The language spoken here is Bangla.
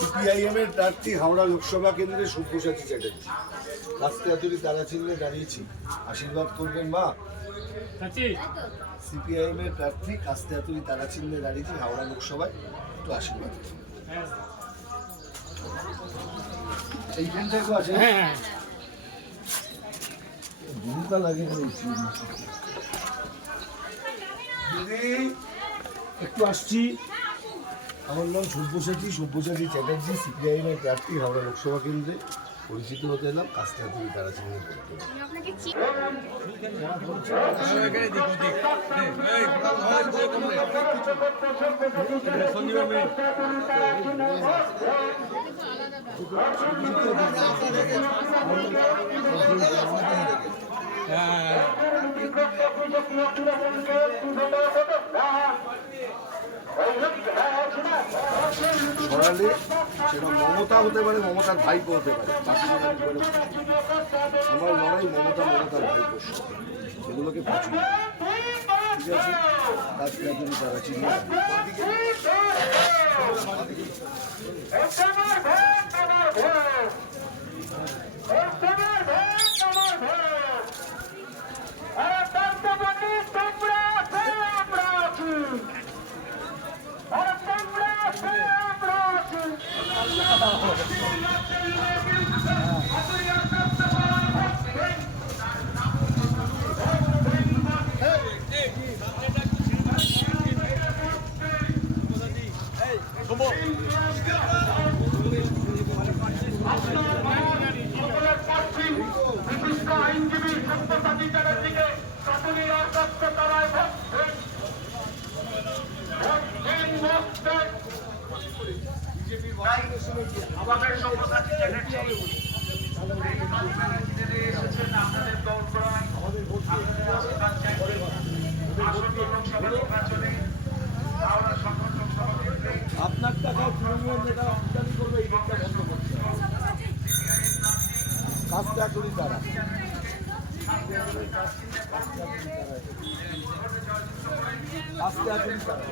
সিপিআইএম এর প্রার্থী হাওড়া লোকসভা কেন্দ্রে সব্যসাচী চ্যাটার্জি। রাস্তে এতটি তারা চিহ্নে দাঁড়িয়েছি। আশীর্বাদ করবেন মা সিপিআইএম এর প্রার্থী কাস্তে এতটি তারা চিহ্নে দাঁড়িয়েছি হাওড়া লোকসভায়। একটু আশীর্বাদ। করুন। এইখানটায় তো আছে। ভূমিকা লাগে দিদি একটু আসছি। আমার নাম সব্যসাচী সব্যসাচী চ্যাটার্জি সিপিআইএম এর প্রার্থী, হাওড়া লোকসভা কেন্দ্রে পরিচিত হতে এলাম কাস্তে এতটি তারা চিহ্নে চি- সেটা মমতা হতে পারে, মমতার ভাইপো হতে পারে। আমার লড়াই মমতা, মমতার ভাইপোর এগুলোকে পছন্দ ঠিক আছে? তার তারা চিনি কেন্দ্রে আপনার টাকায় তৃণমূল নেতা আমদানি করবে এই কাজটা করি তারা। করি তারা